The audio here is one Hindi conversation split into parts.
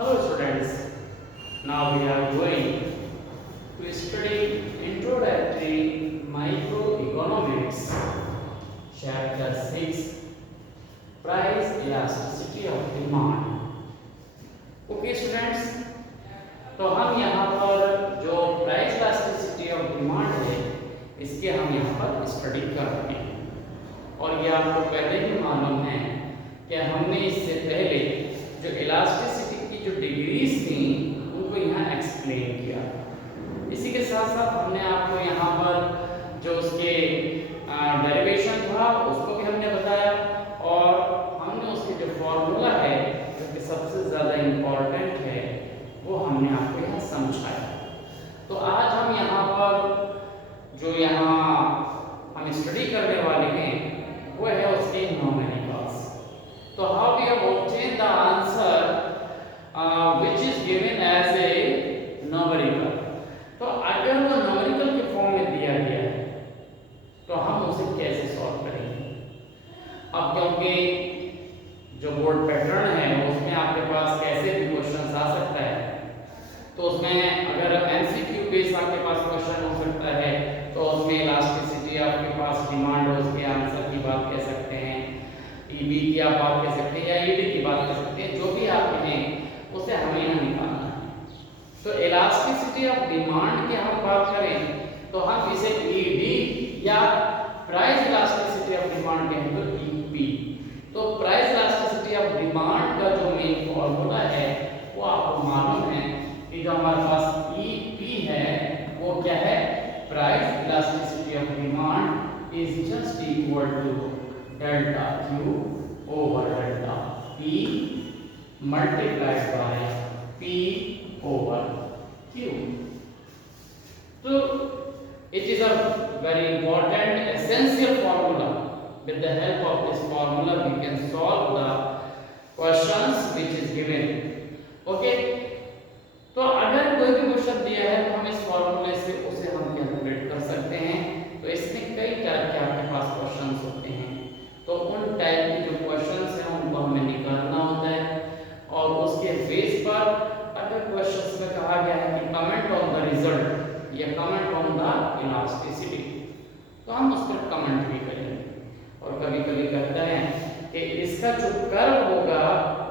Hello students, now we are going to study Introductory Microeconomics, Chapter 6, Price Elasticity of Demand. Okay students, तो हम यहाँ पर जो प्राइस इलास्टिसिटी ऑफ डिमांड है इसके हम यहाँ पर स्टडी कर रहे हैं और ये आपको पहले ही मालूम है कि हमने इससे पहले जो इलास्टिसिटी की जो डिग्रीज थी उनको यहाँ एक्सप्लेन किया। इसी के साथ साथ हमने आपको यहाँ पर जो उसके डेरिवेशन था उसको भी हमने बताया और हमने उसके जो फॉर्मूला है जो कि सबसे ज़्यादा इम्पोर्टेंट है वो हमने आपको यहाँ समझाया। तो आज हम यहाँ पर जो यहाँ हम स्टडी करने वाले हैं वो है उसके न्यूमेरिकल्स। तो how we have obtain the answer which is given as a numerical. तो अगर वो न्यूमेरिकल के फॉर्म में दिया गया है तो हम उसे कैसे सॉल्व करेंगे। अब क्योंकि जो बोर्ड पैटर्न है उसमें आपके पास कैसे भी क्वेश्चन आ सकता है, तो उसमें अगर एमसीक्यू बेस आपके पास क्वेश्चन हो सकता है तो उसमें इलास्टिसिटी आपके पास डिमांड है उसके आंसर की बात कह सकते हैं, ईबी की आप बात कह सकते हैं या ईडी की बात कर सकते हैं, जो भी आप कहें उसे हमें यहाँ निकालना है। तो इलास्टिसिटी ऑफ डिमांड की हम बात करें तो हम इसे ईडी या प्राइस इलास्टिसिटी ऑफ डिमांड कहें तो ईपी। तो प्राइस इलास्टिसिटी ऑफ डिमांड का जो मेन फॉर्मूला है वो आपको मालूम है कि जो हमारे पास ईपी है वो क्या है, price elasticity of demand is just equal to delta Q over delta P multiplied by P over Q. तो it is a very important essential formula. With the help of this formula we can solve the questions which is given. Okay, तो अगर कोई भी क्वेश्चन दिया है तो हम इस फॉर्मूले से उसे हम कैलकुलेट कर सकते हैं। तो इसमें कई टाइप के आपके पास क्वेश्चंस होते हैं, तो उन टाइप के जो क्वेश्चंस हैं उनको हमें निकालना होता है और उसके बेस पर अगर क्वेश्चंस में कहा गया है कि कमेंट ऑन द रिजल्ट या कमेंट ऑन द इलास्टिसिटी तो हम उस पर कमेंट भी करेंगे। और कभी कभी कहता है कि इसका जो कर्व होगा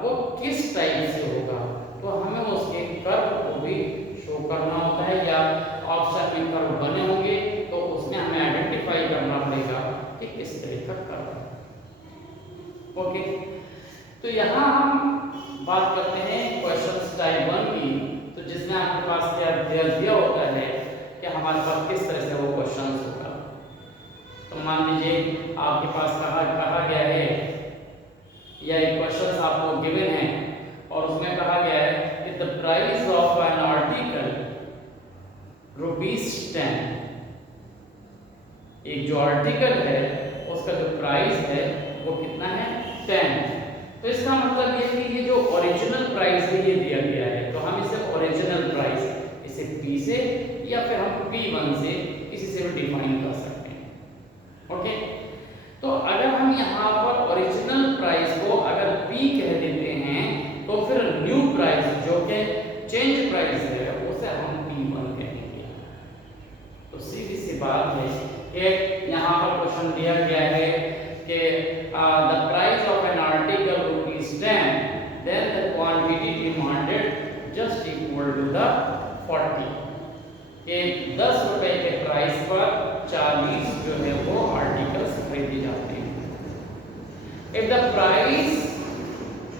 वो किस टाइप से होगा, तो हमें उसके कर्व को भी शो करना होता है या ऑप्शन में कर्व बने होंगे तो उसमें हमें आइडेंटिफाई करना पड़ेगा कि किस तरह का कर्व है। ओके, तो यहाँ हम बात करते हैं क्वेश्चन टाइप 1 की, तो जिसमें आपके पास क्या दिया होता है कि हमारे पास किस तरह से वो क्वेश्चन होगा। तो मान लीजिए आपके पास कहा गया है या एक क्वेश्चन आपको गिवन है और उसमें कहा गया है कि the price of an article ₹10। एक जो आर्टिकल है उसका जो प्राइस है वो कितना है, 10। तो इसका मतलब ये है कि ये जो ओरिजिनल प्राइस है ये दिया गया है, तो हम इसे ओरिजिनल प्राइस इसे P से या फिर हम P1 से किसी से भी डिफाइन कर सकते हैं। ओके, तो अगर हम यहाँ पर ओरिजिनल प्राइस को अगर P कह देते हैं तो फिर न्यू प्राइस जो कि चेंज प्राइस है उसे हम P1 कहेंगे। तो सीधी सी बात है कि यहाँ पर क्वेश्चन दिया गया है कि the price of an article ₹10, then the quantity demanded just equal to the 40। कि 10 रुपए के प्राइस पर 40 जो है वो आर्टिकल्स खरीदे जाते हैं। If the price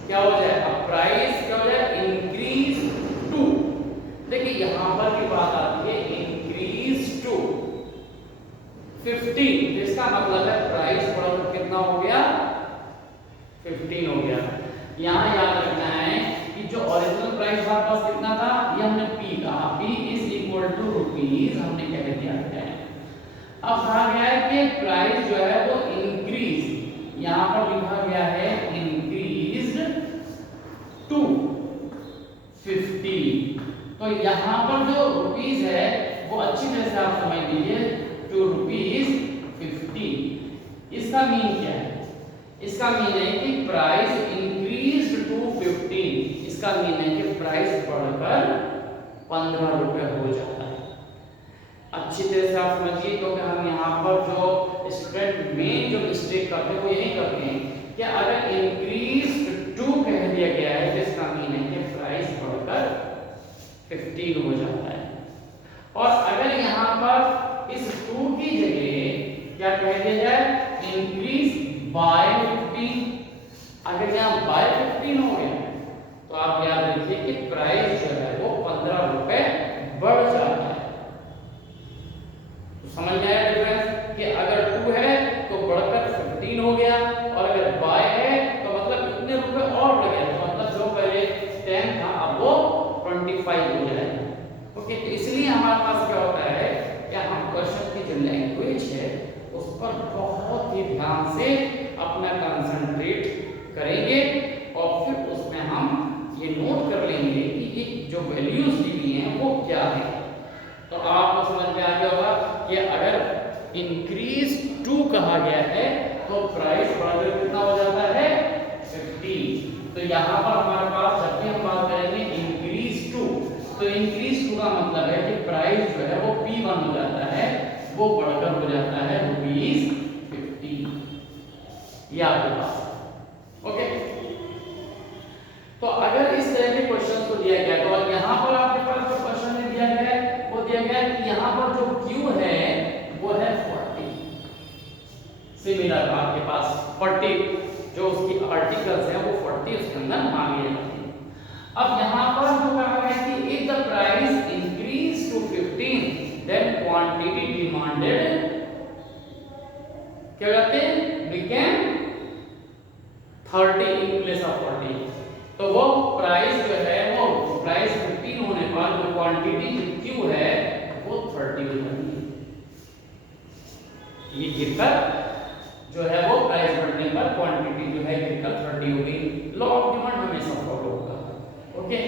क्या हो जाए, अब प्राइस क्या हो जाए, इंक्रीज टू। देखिए यहाँ पर की बात आती है इंक्रीज टू 15, तो इसका मतलब है प्राइस बढ़कर कितना हो गया, 15 हो गया। यहाँ याद रखना है कि जो ओरिजिनल प्राइस हमारे पास कितना था ये हमने P कहा, P is equal to rupees हमने कह दिया है। अब कहा गया है कि प्राइस जो है वो इंक्रीज, यहाँ पर लिखा गया है इंक्रीज टू 50। तो यहाँ पर जो रुपीज है वो अच्छी तरह से आप समझ लीजिए, टू ₹50। इसका मीन क्या है, इसका मीन है कि प्राइस इंक्रीज टू 15। इसका मीन है कि प्राइस बढ़कर 15 रुपए हो जाता है। अच्छी तरह से आप समझिए, क्योंकि हम यहाँ पर जो स्टूडेंट में जो मिस्टेक करते हैं वो यही करते हैं कि अगर इंक्रीज टू कह दिया गया है तो इसका मीन है कि प्राइस बढ़कर 15 हो जाता है। और अगर यहाँ पर इस 2 की जगह क्या कह दिया जाए, इंक्रीज बाय 15, अगर यहाँ बाय 15 हो गया तो आप याद रखिए कि प्राइस जो है वो 15 रुपए बढ़ जाता है। तो समझ में आया डिफरेंस कि अगर 2 है तो बढ़कर 15 हो गया, और अगर बाय है तो मतलब कितने रुपए और बढ़ गया, तो मतलब जो पहले 10 था अब वो 25 हो जाएगा। ओके, तो इसलिए हमारे पास क्या होता है कि हम क्वेश्चन की जो लैंग्वेज है उस पर बहुत ही ध्यान से अपना कंसंट्रेट करेंगे, और फिर उसमें हम ये नोट कर लेंगे कि ये जो वैल्यूज दी हुई हैं वो क्या है। तो आपको समझ में आ गया होगा कि अगर इंक्रीज टू कहा गया है तो प्राइस बढ़कर कितना हो जाता है, 15। तो यहाँ पर हमारे पास जब भी हम बात करेंगे इंक्रीज टू, तो इंक्रीज टू का मतलब है कि प्राइस जो है वो P1 हो जाता है, वो बढ़कर हो जाता है ₹50। ये आपके पास ओके। तो अगर इस तरह के क्वेश्चन को दिया गया तो यहाँ पर आपके पास जो क्वेश्चन दिया गया है वो दिया गया है कि यहाँ पर जो Q है वो है 40। सिमिलर आपके पास 40 जो उसकी आर्टिकल्स है वो 40 उसके अंदर मांगे जाते हैं। अब यहाँ पर जो कहा गया कि if the price increase to 15 then quantity demanded क्या कहते हैं, बिकेम 30 इन प्लेस ऑफ 40। तो वो प्राइस जो है वो प्राइस 15 होने पर जो क्वांटिटी जो क्यू है वो 30 हो जाती है। ये गिरकर जो है वो प्राइस बढ़ने पर क्वांटिटी जो है गिरकर 30 हो गई। लॉ ऑफ डिमांड हमेशा फॉलो होगा। ओके,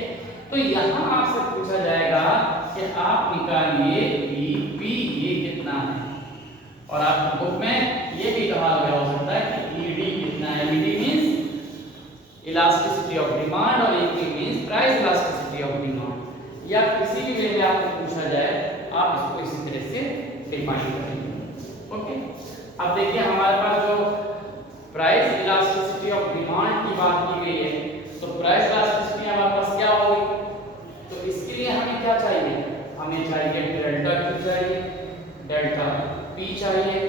तो यहाँ आपसे पूछा जाएगा कि आप निकालिए पी ये कितना है, और आपकी बुक में ये भी कहा गया हो सकता है कि ईडी कितना है। ED means elasticity of demand और ED means price elasticity of demand. या किसी भी वे में आपको पूछा जाए आप इसको इसी तरह से डिफाइन करेंगे। ओके, अब देखिए हमारे पास जो प्राइस इलास्टिसिटी ऑफ डिमांड की बात की गई है, तो प्राइस इलास्टिसिटी हमारे पास क्या होगी, तो इसके लिए हमें क्या चाहिए, हमें चाहिए डेल्टा Q चाहिए, डेल्टा P चाहिए,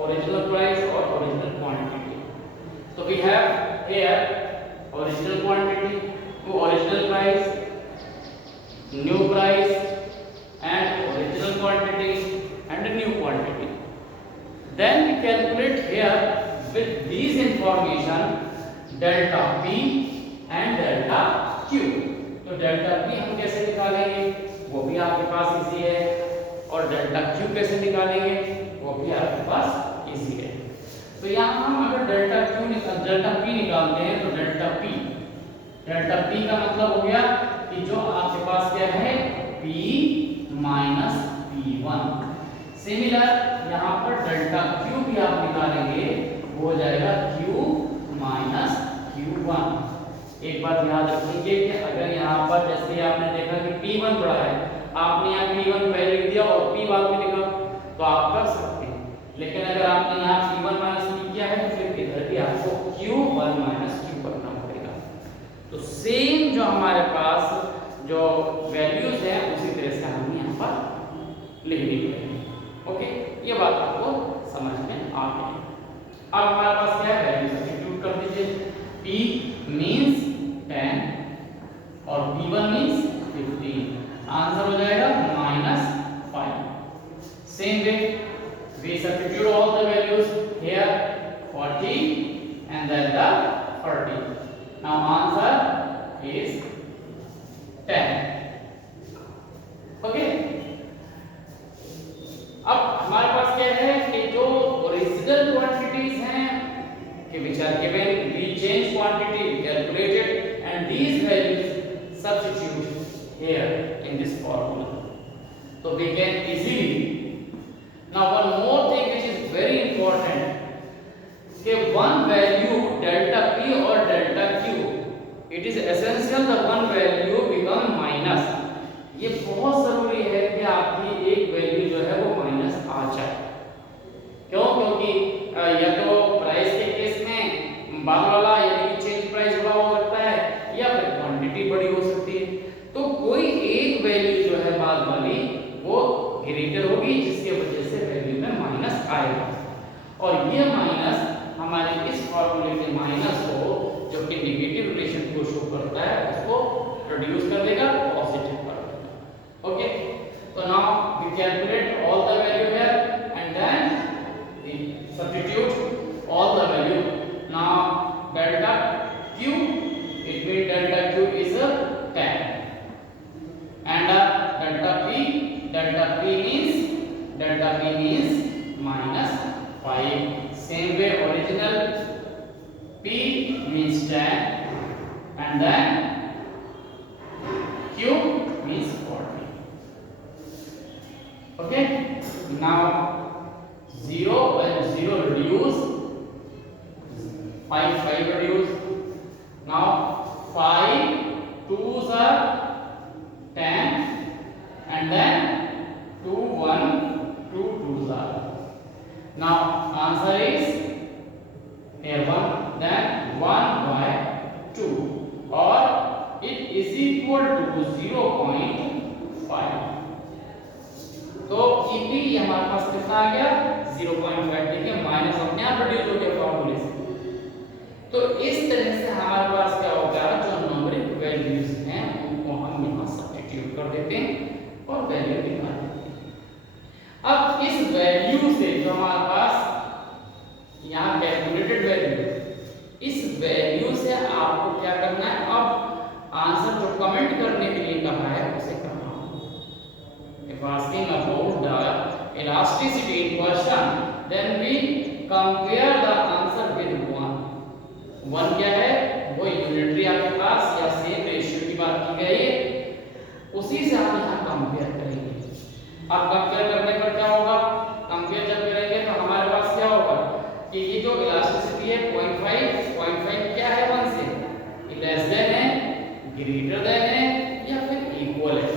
ओरिजिनल प्राइस और ओरिजिनल क्वांटिटी। तो we have here original quantity, original price, new price and original quantity and new quantity. Then we calculate here with these information delta P and delta Q। तो डेल्टा P हम कैसे निकालेंगे वो भी आपके पास इजी है, और डेल्टा Q कैसे निकालेंगे वो भी आपके पास इजी है। तो यहाँ हम अगर डेल्टा P निकालते हैं तो डेल्टा P का मतलब हो गया कि जो आपके पास क्या है P माइनस P1। सिमिलर यहाँ पर डेल्टा Q भी आप निकालेंगे वो हो जाएगा Q माइनस Q1। एक बात याद रखिए कि अगर यहाँ पर जैसे आपने देखा कि P1 बड़ा है, आपने यहाँ P1 पहले लिख दिया और P बाद में लिखा तो आप कर सकते हैं, लेकिन अगर आपने यहाँ P1 माइनस P किया है तो फिर इधर भी आपको Q1 माइनस Q करना पड़ेगा। तो सेम जो हमारे पास जो वैल्यूज हैं उसी तरह से हम यहाँ पर लिखनी पड़ेगी। ओके, ये बात आपको समझ में आ गई। अब हमारे पास क्या है, वैल्यू सब्स्टिट्यूट कर दीजिए। P मींस 10 और P1 मींस 15, आंसर हो जाएगा -5। Same way we substitute all the values here 40 and then the 30. Now answer is 10. Okay, अब हमारे पास क्या है कि जो ओरिजिनल क्वांटिटीज हैं कि which are given, we change quantity, we calculated and these values substitute here in this formula, so we can easily. Now one more thing which is very important, कि one value delta P or delta Q, it is essential the one value become minus. ये बहुत जरूरी है कि आपकी एक वैल्यू जो है वो माइनस आ जाए। क्यों? क्योंकि या तो प्राइस के केस में बाद वाला यानी कि चेंज प्राइस बड़ा हो सकता है या फिर क्वांटिटी बड़ी हो सकती है। तो कोई एक वैल्यू जो है बाद वाली वो ग्रेटर होगी जिसकी वजह से वैल्यू में माइनस आएगा। और ये माइनस हमारे इस फॉर्मूले के माइनस को जो कि नेगेटिव रिलेशन को शो करता है उसको प्रोड्यूस कर देगा, पॉजिटिव कर देगा। ओके, तो now we calculate all the value here and then we substitute all the value. Now delta q, it means delta q is 10 and delta p means minus 5. Same way original p means 10 and then q means 40. Okay, now 0 and 0 reduce, 5 reduce. Now 5 2s are 10 and then 2 1 2 2s are. Now answer is here 1 then 1 by 2 or it is equal to 0.5. तो EP हमारे पास कितना आ गया 0.5, ठीक है, माइनस अपने आप रिड्यूस हो गया फॉर्मूले से। तो इस तरह से हमारे पास क्या होगा, जो न्यूमेरिक वैल्यूज हैं उनको हम यहाँ सब्स्टिट्यूट कर देते हैं और वैल्यू निकाल देते हैं। अब इस वैल्यू से जो हमारे पास यहाँ कैलकुलेटेड वैल्यू, इस वैल्यू से आपको क्या करना है, अब आंसर जो कमेंट करने के लिए कहा है उसे करना होगा। If asking about the elasticity in question, then we compare the answer with 1. 1 क्या है, वो यूनिटरी आपके पास या सेम रेशियो की बात की गई है, उसी से हम यहाँ कंपेयर करेंगे। अब कंपेयर करने पर क्या होगा, कंपेयर जब करेंगे तो हमारे पास क्या होगा कि ये जो इलास्टिसिटी है 0.5 क्या है 1 से, ये लेस देन है, ग्रेटर देन है या फिर इक्वल है।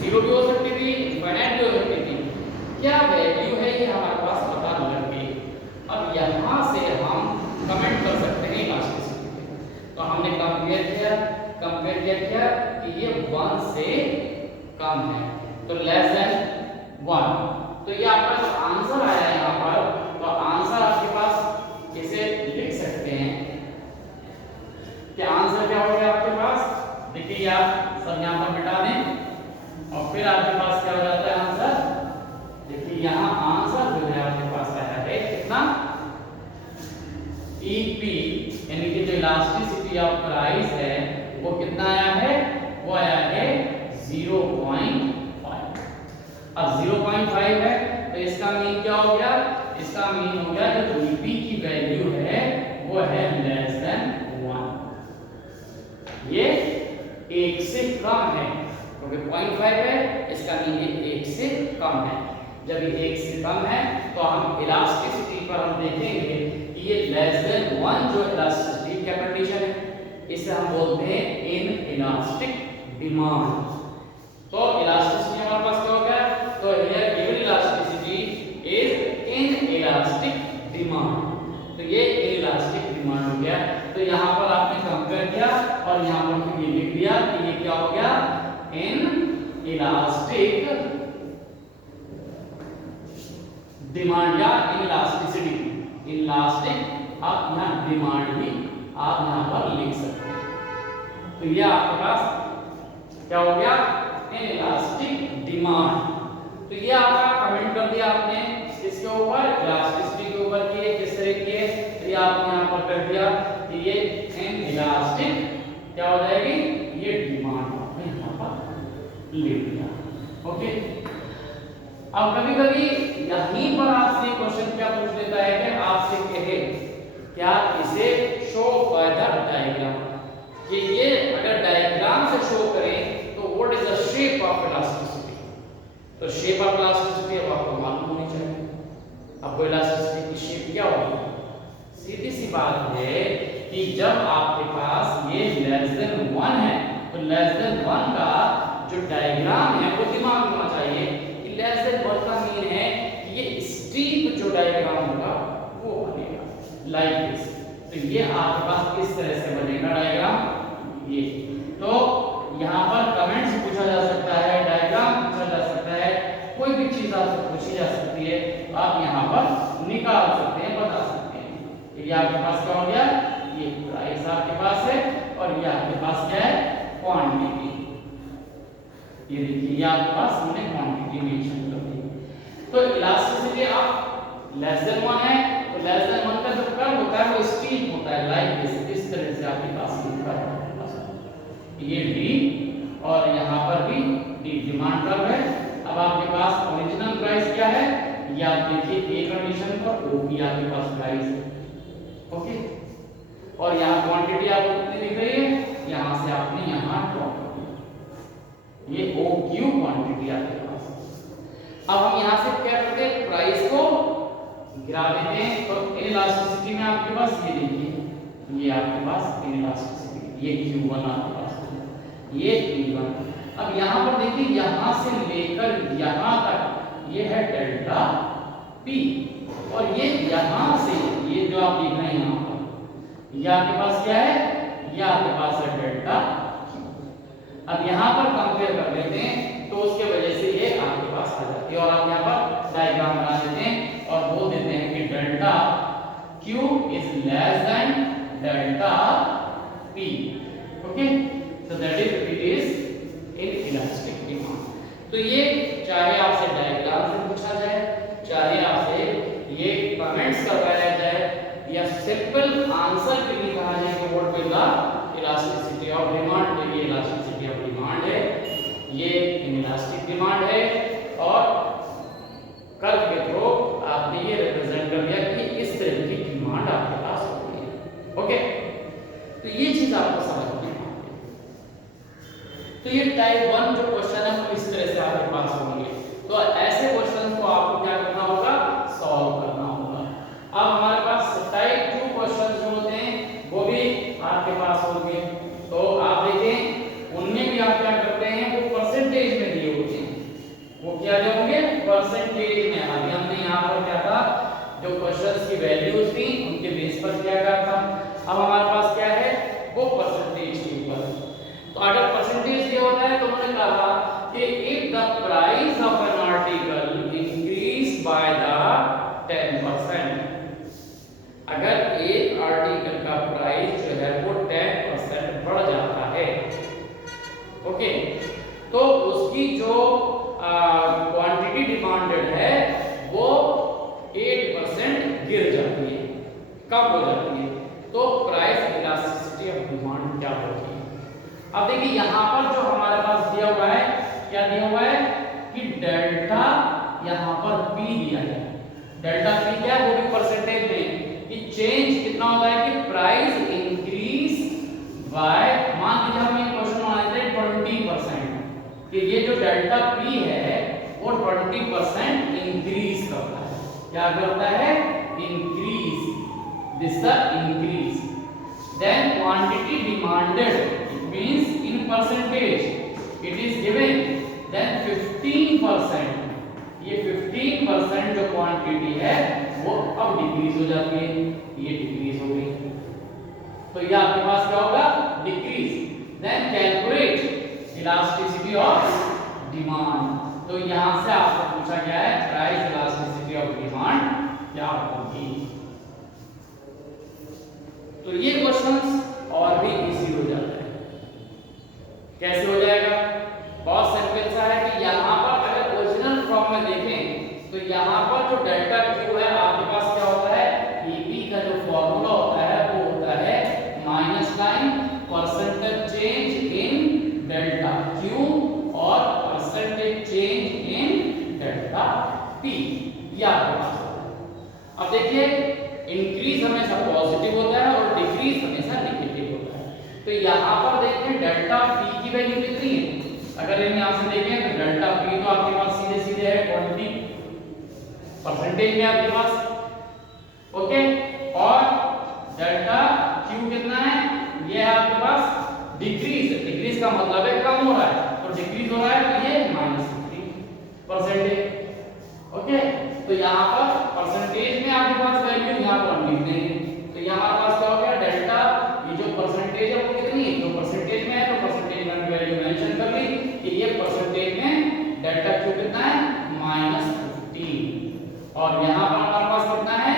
0 भी हो सकती थी, इनफाइनाइट भी हो सकती थी, क्या वैल्यू है ये हमारे पास पता लग गई। अब यहाँ से हम कमेंट कर सकते हैं इलास्टिसिटी पे। तो हमने कंपेयर किया कि ये 1 से कम है, तो लेस देन 1। तो ये आपका जो आंसर आया है यहाँ पर, तो आंसर आपके पास इसे लिख सकते हैं कि आंसर क्या हो गया आपके पास, देखिए आप सब यहाँ पर मिटा दें और फिर आपके पास क्या हो जाता है आंसर। देखिए यहाँ आंसर जो है आपके पास आया है कितना, EP यानी कि जो इलास्टिसिटी ऑफ प्राइस है वो कितना आया है, वो आया है 0.5। अब 0.5 है तो इसका मीन क्या हो गया, इसका मीन हो गया जो EP की वैल्यू है वो है लेस देन 1, ये 1 से कम है, क्योंकि 0.5 है इसका मीन ये 1 से कम है। जब ये 1 से कम है तो हम इलास्टिसिटी पर हम देखेंगे कि ये लेस देन 1 जो इलास्टिसिटी क्या कंडीशन है, इसे हम बोलते हैं इन इलास्टिक डिमांड। तो इलास्टिसिटी हमारे पास क्या हो गया, तो here given elasticity is in elastic demand, तो ये इन इलास्टिक डिमांड हो गया। तो यहाँ पर आपने कंपेयर किया और यहाँ पर फिर ये लिख दिया कि ये क्या हो गया, इन इलास्टिक डिमांड या इलास्टिसिटी, इलास्टिक आप यहाँ डिमांड भी आप यहाँ पर लिख सकते हैं। तो ये आपके पास क्या हो गया, इलास्टिक डिमांड। तो ये आपका कमेंट कर दिया आपने इसके ऊपर, इलास्टिसिटी के ऊपर किए किस तरह किए, तो ये आपने यहाँ पर कर दिया कि ये इलास्टिक क्या हो जाएगी, ये डिमांड आपने यहाँ पर लिख दिया। ओके, अब कभी कभी यहीं पर आपसे क्वेश्चन क्या पूछ लेता है कि आपसे कहे क्या इसे शो बाय द डायग्राम, कि ये अगर डायग्राम से शो करें तो what is the shape of elasticity. तो शेप ऑफ इलास्टिसिटी अब आपको मालूम होनी चाहिए। अब इलास्टिसिटी की शेप क्या होगी, सीधी सी बात है कि जब आपके पास ये लेस देन 1 है तो लेस देन 1 का जो डायग्राम है वो दिमाग में होना चाहिए कि लेस देन 1 का मीन है कि ये स्टीप जो डायग्राम होगा वो बनेगा लाइक दिस। तो ये आपके पास इस तरह से बनेगा डायग्राम। ये तो यहाँ पर कमेंट्स पूछा जा सकता है, डायग्राम पूछा जा सकता है, कोई भी चीज आपसे पूछी जा सकती है, आप यहाँ पर निकाल सकते हैं, बता सकते हैं। ये आपके पास क्या हो गया, ये प्राइस आपके पास है और ये आपके पास क्या है, क्वांटिटी। ये देखिए ये आपके पास हमने क्वांटिटी मेंशन कर दी। तो इलास्टिसिटी आप लेस देन 1 है तो लेस देन 1 का जो कर्व होता है वो स्टीप होता है लाइक दिस, इस तरह से आपके पास कर्व है। ये डी और यहाँ पर भी डी डिमांड कर्व है। अब आपके पास ओरिजिनल प्राइस क्या है, ये आप देखिए ए कंडीशन पर ओ की आपके पास प्राइस है, ओके। और यहाँ क्वांटिटी आपको कितनी दिख रही है, यहाँ से आपने यहाँ ड्रॉ कर दिया, ये ओ क्यू क्वांटिटी आपके पास। अब हम यहाँ से क्या करते हैं, प्राइस को गिरा देते हैं। तो इलास्टिसिटी में आपके पास ये देखिए ये आपके पास इलास्टिसिटी, ये Q1 आपके पास, ये P1। अब यहाँ पर देखिए यहाँ से लेकर यहाँ तक ये है डेल्टा P और ये यहाँ से ये जो आप देख रहे हैं यहाँ पर ये आपके पास क्या है, ये आपके पास है डेल्टा Q। अब यहाँ पर कंपेयर कर देते हैं तो उसके वजह से ये आपके पास आ जाती है और आप यहाँ पर डायग्राम बना देते हैं और बोल देते हैं कि delta Q is less than delta P, okay. So that is it is in elastic demand। तो ये चाहे आपसे डायग्राम से पूछा जाए, चाहे आपसे ये कमेंट्स करवाया जाए या सिंपल आंसर के लिए कहा जाए कि what will the elasticity of demand, तो ये इलास्टिसिटी ऑफ डिमांड है, ये इलास्टिक डिमांड है और कर्व के थ्रू आपने ये रिप्रेजेंट कर दिया कि इस तरह की डिमांड आपके पास होती है, ओके। तो ये चीज आपको समझ में। तो ये टाइप 1 जो क्वेश्चन है वो इस तरह से आपके पास होंगे। तो ऐसे क्वेश्चन को आपको क्या करना होगा, सॉल्व करना होगा। अब हमारे पास टाइप 2 क्वेश्चन जो होते हैं वो भी आपके पास होंगे। तो आप देखें उनमें भी आप क्या करते हैं, वो परसेंटेज में दिए होते हैं। वो क्या दिए होंगे, परसेंटेज में। अभी हमने यहाँ पर क्या था, जो क्वेश्चंस की वैल्यूज थी उनके बेस पर क्या करा था। अब हमारे पास क्या है, वो परसेंटेज के ऊपर। तो अगर परसेंटेज ये होता है तो उन्होंने कहा कि if the price of an article increase by the 10%, अगर एक आर्टिकल का प्राइस जो है वो 10% बढ़ जाता है, ओके, तो उसकी जो क्वांटिटी डिमांडेड है वो 8% गिर जाती है, कम हो जाती है। तो प्राइस इलास्टिसिटी ऑफ डिमांड क्या होगी। अब देखिए यहाँ पर जो हमारे पास दिया हुआ है, क्या दिया हुआ है कि डेल्टा यहाँ पर P दिया है। डेल्टा P क्या है, वो भी परसेंटेज में कि चेंज कितना होता है कि प्राइस इंक्रीज बाय, मान लीजिए हम ये क्वेश्चन मान लेते हैं 20%, कि ये जो डेल्टा P है वो 20% इंक्रीज करता है। क्या करता है, increase, this the increase. Then quantity demanded means in percentage it is given, then 15%, ये 15% जो क्वांटिटी है वो अब डिक्रीज हो जाती है, ये डिक्रीज हो गई। तो ये आपके पास क्या होगा, decrease. Then calculate elasticity of demand. तो यहां से आपको पूछा गया है प्राइस इलास्टिसिटी ऑफ डिमांड क्या होगी। तो ये क्वेश्चंस और भी इजी हो जाते हैं। कैसे हो जाएगा, बहुत सिंपल सा है कि यहाँ पर अगर ओरिजिनल फॉर्म में देखें तो यहाँ पर जो डेल्टा Q है आपके पास क्या होता है, EP का जो फॉर्मूला होता है वो होता है -9 percentage change in delta Q और percentage change in delta P, ये आपके पास होता है। अब देखिए इंक्रीज हमेशा पॉजिटिव होता है और डिक्रीज हमेशा नेगेटिव होता है। तो यहाँ पर देखिए डेल्टा P की वैल्यू कितनी है, अगर हम यहाँ से देखें तो डेल्टा P तो आपके पास सीधे सीधे है 20% में आपके पास, ओके। और डेल्टा Q कितना है, ये है आपके पास डिक्रीज, डिक्रीज का मतलब है कम हो रहा है, तो डिक्रीज हो रहा है तो ये -15%। ओके, तो यहाँ पर परसेंटेज में आपके पास वैल्यू यहाँ पर हम लिख देंगे, तो यहाँ हमारे पास क्या हो गया डेल्टा, ये जो परसेंटेज है वो कितनी है, तो परसेंटेज में है तो परसेंटेज में वैल्यू मेंशन कर ली कि ये परसेंटेज में डेल्टा Q कितना है -15, और यहाँ पर हमारे पास कितना है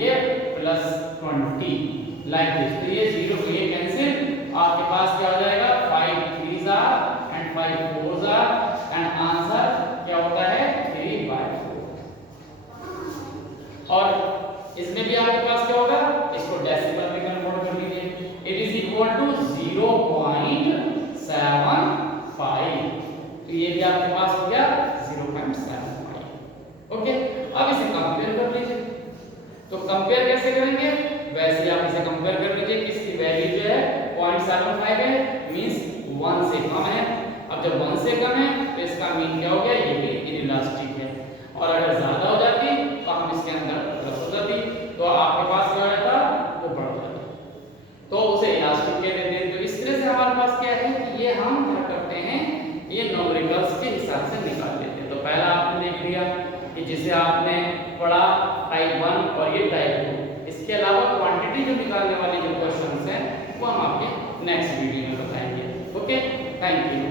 ये +20 लाइक दिस। तो ये 0 को ये कैंसिल, आपके पास क्या हो जाएगा 5 3s are and 5 4s are and answer क्या होता है 3/4। और इसमें भी आपके पास क्या होगा, इसको डेसिमल में कन्वर्ट कर लीजिए, इट इज इक्वल टू 0.75, तो ये भी आपके पास हो गया 0.75। ओके, अब इसे कंपेयर कर लीजिए, तो कंपेयर कैसे करेंगे, वैसे आप इसे कंपेयर कर लीजिए, किसकी वैल्यू जो है 0.75 है, मींस 1 से कम है। अब जब 1 से कम है तो इसका मीन क्या हो गया, ये भी इनइलास्टिक है, और अगर ज्यादा हो जाती तो हम इसके अंदर प्लस हो जाती, तो आपके पास क्या हो जाता, वो बढ़ जाता, तो उसे इलास्टिक कह देते हैं। तो इस तरह से हमारे पास क्या है कि ये हम क्या करते हैं, ये न्यूमेरिकल्स के हिसाब से निकाल लेते हैं। तो पहला आपने देख लिया कि जिसे आपने पढ़ा टाइप 1 और ये टाइप 2, इसके अलावा क्वांटिटी जो निकालने वाले जो क्वेश्चंस हैं वो हम आपके नेक्स्ट वीडियो में बताएंगे। Okay, thank you.